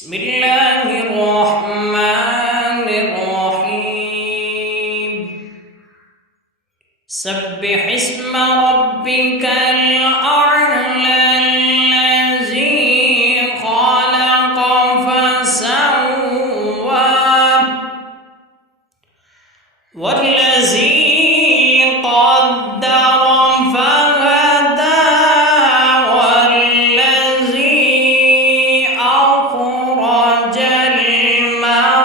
بسم الله الرحمن الرحيم سبح اسم ربك الأعلى الذي خلق فسوى والذي قدر فهدى والذي أخرج المرعى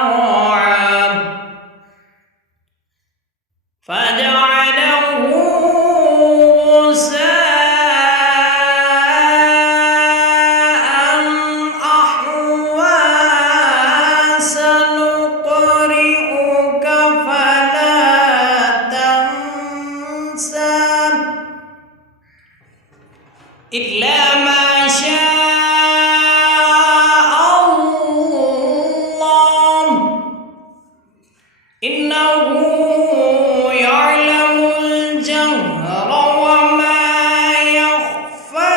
فجعله غثاء أحوى سنقرئك فلا تنسى إلا ما شاء الله إنه يعلم الجهر وما يخفى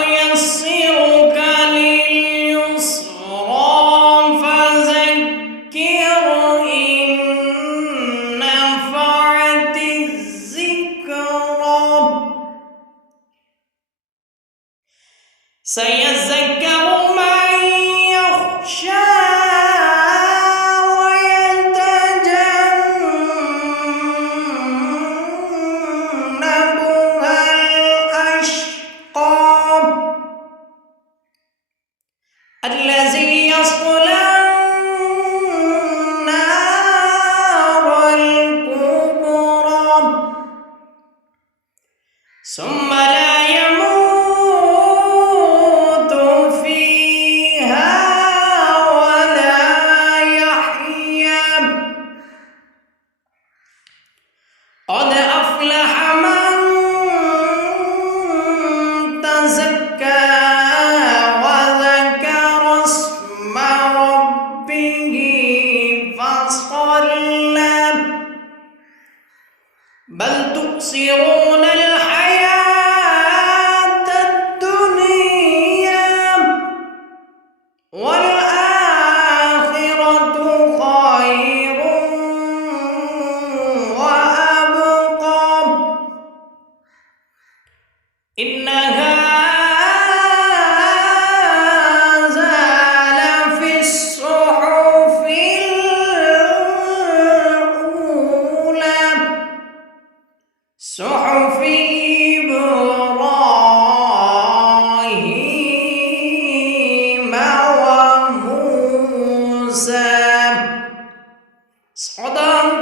ونيسرك لليسرى فذكر إن نفعت الذكرى سيذكر من يخشى ويتجنبها الأشقى الذي يصلى النار الكبرى ثم لا يموت فيها ولا يحيا قد أفلح من تزكى وذكر اسم ربه فصلى بل تؤثرون الحياة الدنيا والآخرة خير وأبقى إن هذا لفي الصحف الأولى صحف إبراهيم وموسى صدق